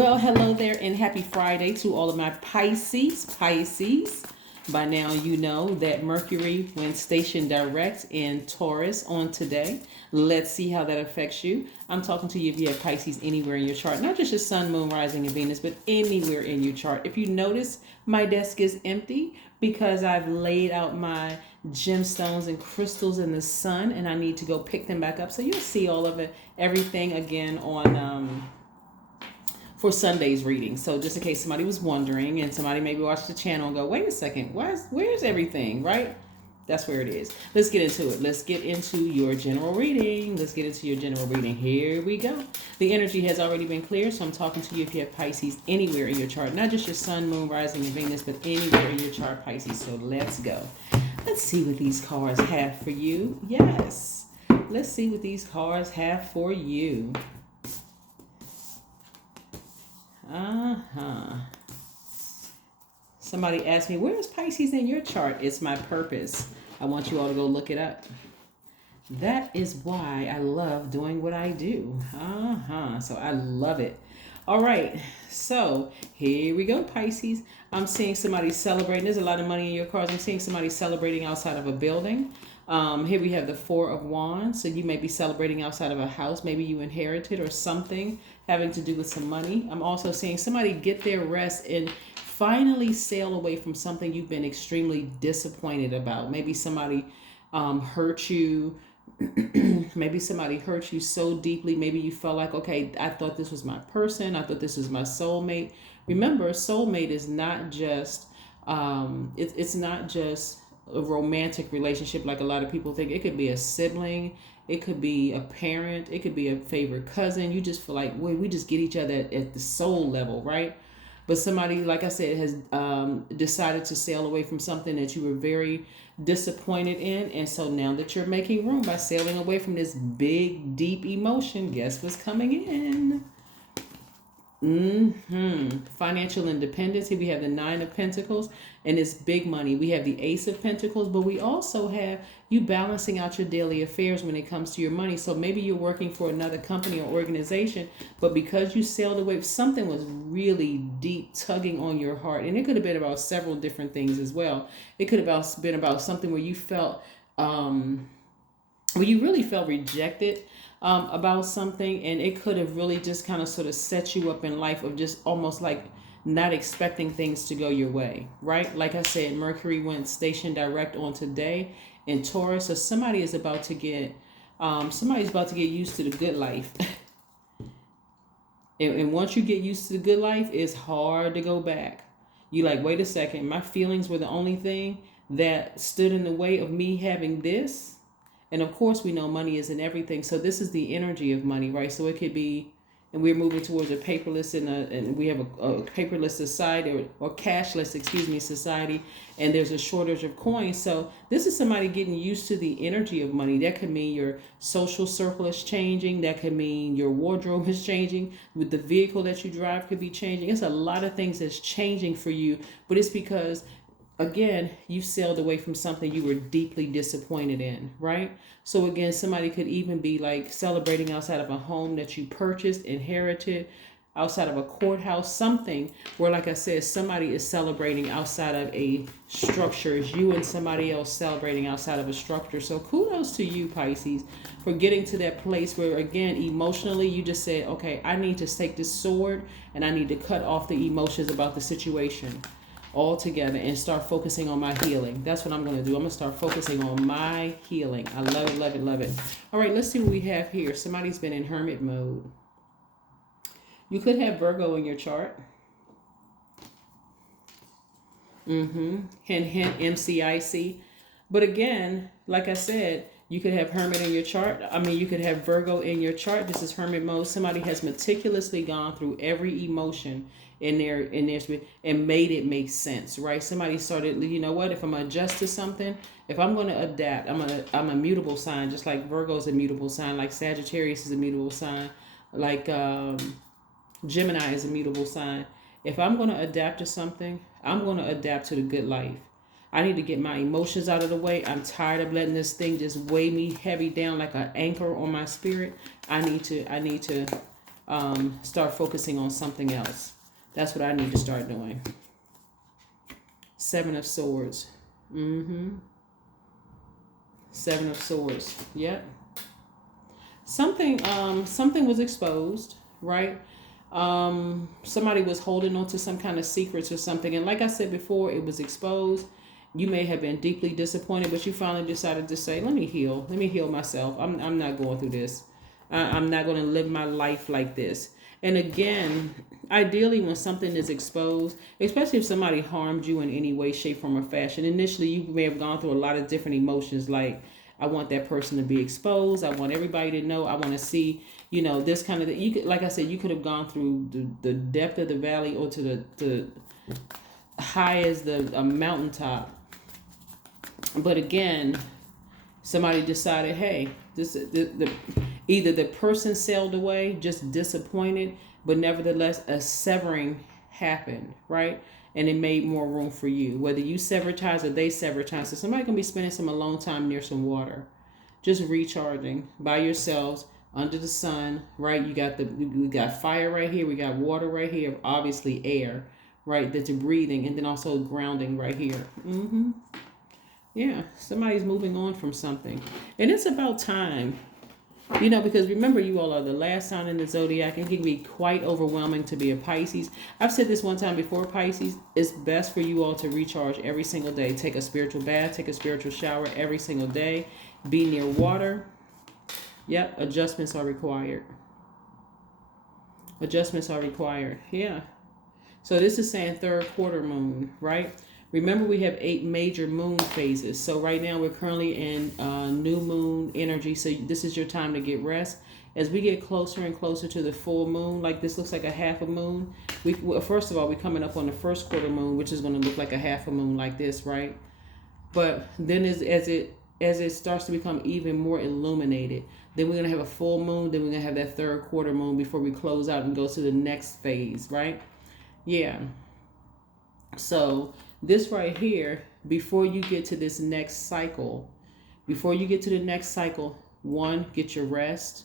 Well, hello there and happy Friday to all of my Pisces. By now, you know that Mercury went station direct in Taurus on today. Let's see how that affects you. I'm talking to you if you have Pisces anywhere in your chart, not just your sun, moon, rising, and Venus, but anywhere in your chart. If you notice, my desk is empty because I've laid out my gemstones and crystals in the sun, and I need to go pick them back up. So you'll see all of it, everything again on for Sunday's reading. So just in case somebody was wondering and somebody maybe watched the channel and go, wait a second, where's everything, right? That's where it is. Let's get into it. Let's get into your general reading. Here we go. The energy has already been cleared, so I'm talking to you if you have Pisces anywhere in your chart, not just your sun, moon, rising, and Venus, but anywhere in your chart, Pisces. So let's go. Let's see what these cards have for you. Yes. Let's see what these cards have for you. Somebody asked me, where is Pisces in your chart? It's my purpose. I want you all to go look it up. That is why I love doing what I do. So I love it. All right. So here we go, Pisces. I'm seeing somebody celebrating. There's a lot of money in your cards. I'm seeing somebody celebrating outside of a building. Here we have the Four of Wands. So you may be celebrating outside of a house. Maybe you inherited or something having to do with some money. I'm also seeing somebody get their rest and finally sail away from something you've been extremely disappointed about. Maybe somebody hurt you. Maybe somebody hurt you so deeply. Maybe you felt like, okay, I thought this was my person. I thought this was my soulmate. Remember, soulmate is not just it's not just a romantic relationship like a lot of people think. It could be a sibling, it could be a parent, it could be a favorite cousin. You just feel like, wait, we just get each other at the soul level, right? But somebody, like I said, has decided to sail away from something that you were very disappointed in. And so now that you're making room by sailing away from this big, deep emotion, guess what's coming in? Financial independence. Here we have the Nine of Pentacles and it's big money. We have the Ace of Pentacles, but we also have you balancing out your daily affairs when it comes to your money. So maybe you're working for another company or organization, but because you sailed away, something was really deep tugging on your heart. And it could have been about several different things as well. It could have been about something where you felt where you really felt rejected about something, and it could have really just kind of sort of set you up in life of just almost like not expecting things to go your way, right? Like I said, Mercury went station direct on today in Taurus, so somebody's about to get used to the good life. And once you get used to the good life, it's hard to go back. You like, wait a second, my feelings were the only thing that stood in the way of me having this. And of course, we know money isn't everything. So this is the energy of money, right? So it could be, and we're moving towards a paperless and we have a paperless society or cashless, society, and there's a shortage of coins. So this is somebody getting used to the energy of money. That could mean your social circle is changing. That could mean your wardrobe is changing. With the vehicle that you drive could be changing. It's a lot of things that's changing for you, but it's because again, you sailed away from something you were deeply disappointed in, right? So again, somebody could even be like celebrating outside of a home that you purchased, inherited, outside of a courthouse, something where, like I said, somebody is celebrating outside of a structure. It's you and somebody else celebrating outside of a structure. So kudos to you, Pisces, for getting to that place where, again, emotionally, you just said, okay, I need to take this sword and I need to cut off the emotions about the situation all together and start focusing on my healing. That's what I'm going to do. I'm going to start focusing on my healing. I love it, love it, love it. All right, let's see what we have here. Somebody's been in hermit mode. You could have Virgo in your chart. Hint, hint, MCIC. But again, like I said, you could have hermit in your chart. You could have Virgo in your chart. This is hermit mode. Somebody has meticulously gone through every emotion in their and made it make sense, right? Somebody started, you know what, if I'm gonna adjust to something, if I'm gonna adapt, I'm a mutable sign, just like Virgo is a mutable sign, like Sagittarius is a mutable sign, like Gemini is a mutable sign. If I'm gonna adapt to something, I'm gonna adapt to the good life. I need to get my emotions out of the way. I'm tired of letting this thing just weigh me heavy down like an anchor on my spirit. I need to start focusing on something else. That's what I need to start doing. Seven of Swords. Seven of Swords. Yep. Something was exposed, right? Somebody was holding on to some kind of secrets or something, and like I said before, it was exposed. You may have been deeply disappointed, but you finally decided to say, let me heal myself. I'm not going through this. I'm not going to live my life like this. And again, ideally, when something is exposed, especially if somebody harmed you in any way, shape, form, or fashion, initially you may have gone through a lot of different emotions, like, I want that person to be exposed. I want everybody to know. I want to see, this kind of thing. You could, like I said, you could have gone through the depth of the valley or to the high as the mountaintop. But again, somebody decided, hey, either the person sailed away, just disappointed, but nevertheless a severing happened, right? And it made more room for you, whether you sever ties or they sever ties. So somebody can be spending some alone time near some water, just recharging by yourselves under the sun, right? We got fire right here, we got water right here, obviously air, right, that you're breathing, and then also grounding right here. Yeah, somebody's moving on from something, and it's about time. Because remember, you all are the last sign in the zodiac, and it can be quite overwhelming to be a Pisces. I've said this one time before, Pisces, it's best for you all to recharge every single day. Take a spiritual bath, take a spiritual shower every single day. Be near water. Yep, adjustments are required. Adjustments are required. Yeah. So this is saying third quarter moon, right? Remember, we have 8 major moon phases. So right now we're currently in new moon energy. So this is your time to get rest. As we get closer and closer to the full moon, like this looks like a half a moon. First of all, we're coming up on the first quarter moon, which is going to look like a half a moon like this, right? But then as it starts to become even more illuminated, then we're going to have a full moon. Then we're going to have that third quarter moon before we close out and go to the next phase, right? Yeah. So this right here, before you get to this next cycle, one, get your rest.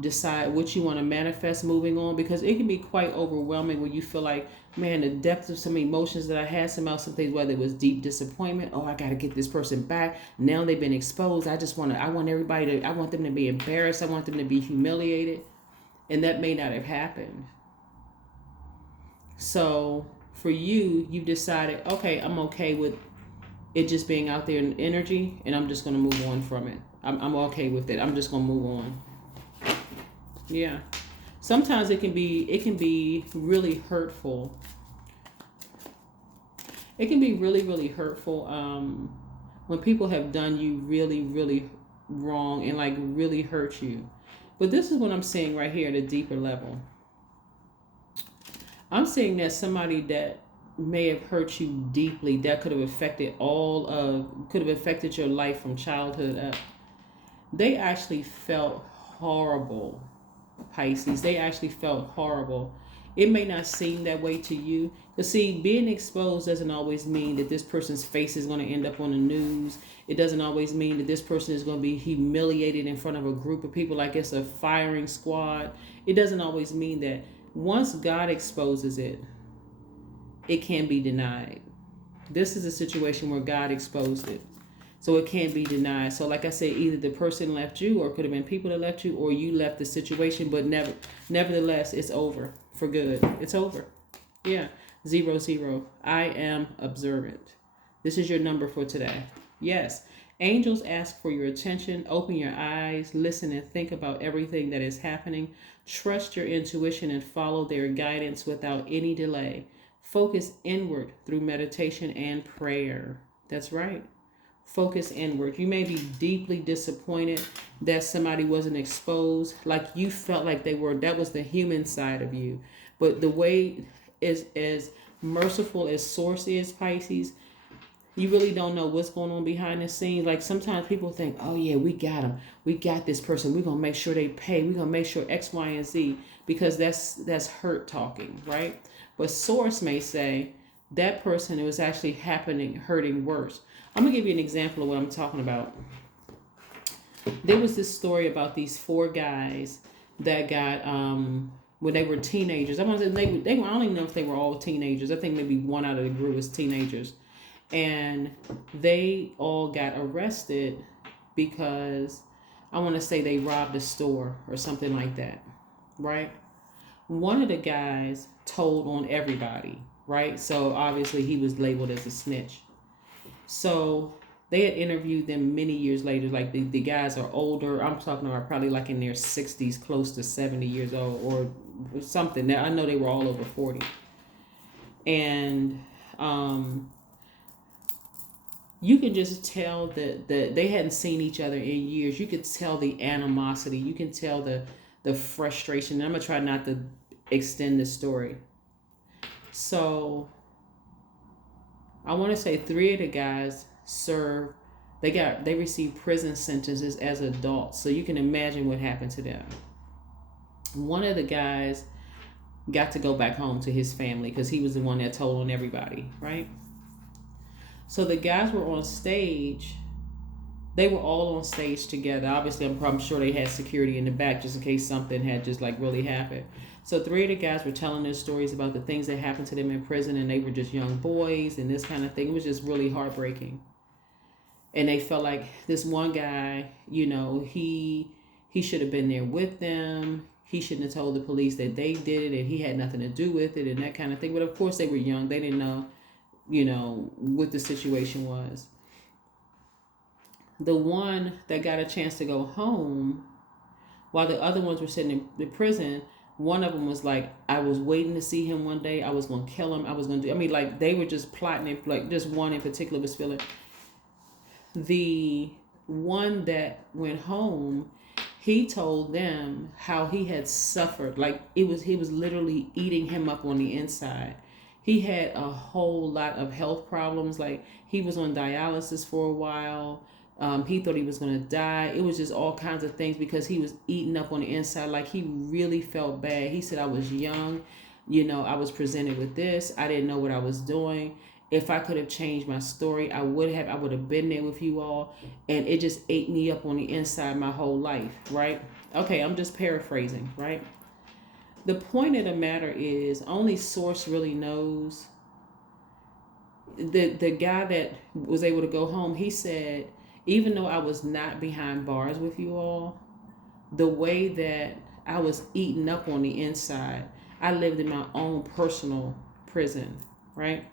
Decide what you want to manifest moving on, because it can be quite overwhelming when you feel like, man, the depth of some emotions that I had, some things, whether it was deep disappointment, I got to get this person back. Now they've been exposed. I want them to be embarrassed. I want them to be humiliated. And that may not have happened. So for you, you've decided, okay, I'm okay with it just being out there in energy, and I'm just going to move on from it. I'm okay with it. I'm just going to move on. Yeah. Sometimes it can be really hurtful. It can be really, really hurtful when people have done you really, really wrong and like really hurt you. But this is what I'm seeing right here at a deeper level. I'm seeing that somebody that may have hurt you deeply, that could have affected your life from childhood up. They actually felt horrible, Pisces. They actually felt horrible. It may not seem that way to you. But see, being exposed doesn't always mean that this person's face is going to end up on the news. It doesn't always mean that this person is going to be humiliated in front of a group of people like it's a firing squad. It doesn't always mean that. Once God exposes it, it can't be denied. This is a situation where God exposed it. So it can't be denied. So like I said, either the person left you, or it could have been people that left you, or you left the situation, but nevertheless, it's over for good. It's over. Yeah. 00. I am observant. This is your number for today. Yes. Angels ask for your attention. Open your eyes, listen, and think about everything that is happening. Trust your intuition and follow their guidance without any delay. Focus inward through meditation and prayer. That's right. Focus inward. You may be deeply disappointed that somebody wasn't exposed, like you felt like they were. That was the human side of you. But the way is as merciful as Source is, Pisces, you really don't know what's going on behind the scenes. Like sometimes people think, oh yeah, we got them. We got this person. We're going to make sure they pay. We're going to make sure X, Y, and Z, because that's hurt talking, right? But Source may say that person, it was actually hurting worse. I'm going to give you an example of what I'm talking about. There was this story about these 4 guys that got when they were teenagers. I want to say they were, I don't even know if they were all teenagers. I think maybe one out of the group was teenagers, and they all got arrested because I want to say they robbed a store or something like that, right? One of the guys told on everybody, right? So obviously he was labeled as a snitch. So they had interviewed them many years later. Like the guys are older. I'm talking about probably like in their 60s, close to 70 years old or something. Now, I know they were all over 40. And you can just tell that they hadn't seen each other in years. You could tell the animosity. You can tell the frustration. And I'm going to try not to extend the story. So I want to say 3 of the guys served. They received prison sentences as adults. So you can imagine what happened to them. One of the guys got to go back home to his family because he was the one that told on everybody, right? So the guys were on stage. They were all on stage together. Obviously, I'm sure they had security in the back just in case something had just like really happened. So 3 of the guys were telling their stories about the things that happened to them in prison, and they were just young boys and this kind of thing. It was just really heartbreaking. And they felt like this one guy, he should have been there with them. He shouldn't have told the police that they did it and he had nothing to do with it and that kind of thing. But of course they were young. They didn't know, what the situation was. The one that got a chance to go home while the other ones were sitting in the prison, one of them was like, I was waiting to see him one day. I was going to kill him. I was going to do, like they were just plotting it. Like just one in particular was feeling. The one that went home, he told them how he had suffered. Like he was literally eating him up on the inside. He had a whole lot of health problems. Like he was on dialysis for a while. He thought he was going to die. It was just all kinds of things because he was eating up on the inside. Like he really felt bad. He said, I was young. I was presented with this. I didn't know what I was doing. If I could have changed my story, I would have. I would have been there with you all. And it just ate me up on the inside my whole life, right? Okay, I'm just paraphrasing, right? The point of the matter is only source really knows. The guy that was able to go home, he said, even though I was not behind bars with you all, the way that I was eaten up on the inside, I lived in my own personal prison, right?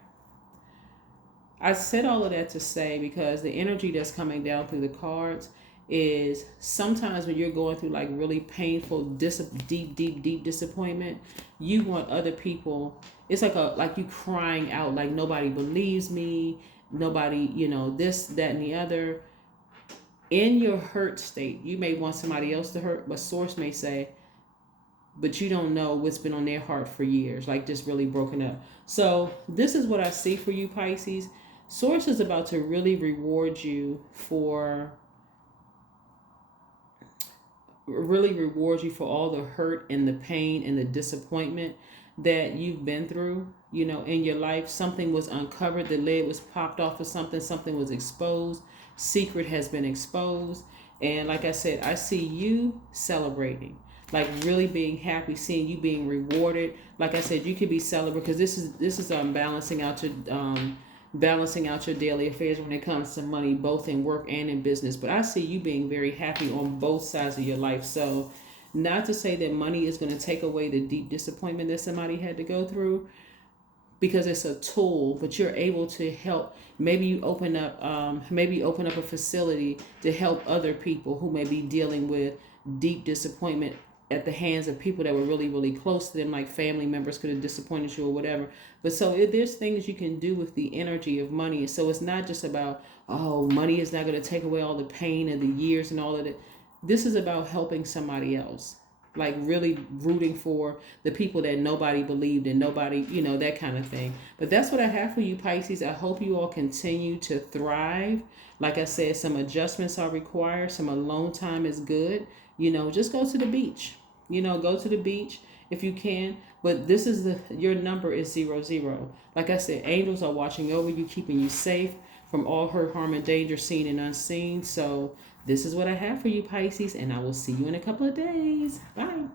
I said all of that to say because the energy that's coming down through the cards is sometimes when you're going through like really painful, deep disappointment, you want other people. It's like you crying out, like nobody believes me, nobody, this, that, and the other. In your hurt state, you may want somebody else to hurt, but source may say, but you don't know what's been on their heart for years, like just really broken up. So this is what I see for you, Pisces. Source is about to really reward you for all the hurt and the pain and the disappointment that you've been through, in your life. Something was uncovered, the lid was popped off of something was exposed, secret has been exposed. And like I said, I see you celebrating, like really being happy, seeing you being rewarded. Like I said, you could be celebrating because this is balancing out your daily affairs when it comes to money, both in work and in business. But I see you being very happy on both sides of your life. So not to say that money is going to take away the deep disappointment that somebody had to go through, because it's a tool, but you're able to help. Maybe you open up a facility to help other people who may be dealing with deep disappointment at the hands of people that were really, really close to them, like family members could have disappointed you or whatever. But so there's things you can do with the energy of money. So it's not just about, money is not going to take away all the pain and the years and all of it. This is about helping somebody else, like really rooting for the people that nobody believed in, nobody, that kind of thing. But that's what I have for you, Pisces. I hope you all continue to thrive. Like I said, some adjustments are required. Some alone time is good. Just go to the beach. Go to the beach if you can. But this is your number is 00. Like I said, angels are watching over you, keeping you safe from all hurt, harm, and danger, seen and unseen. So This is what I have for you, Pisces, and I will see you in a couple of days. Bye.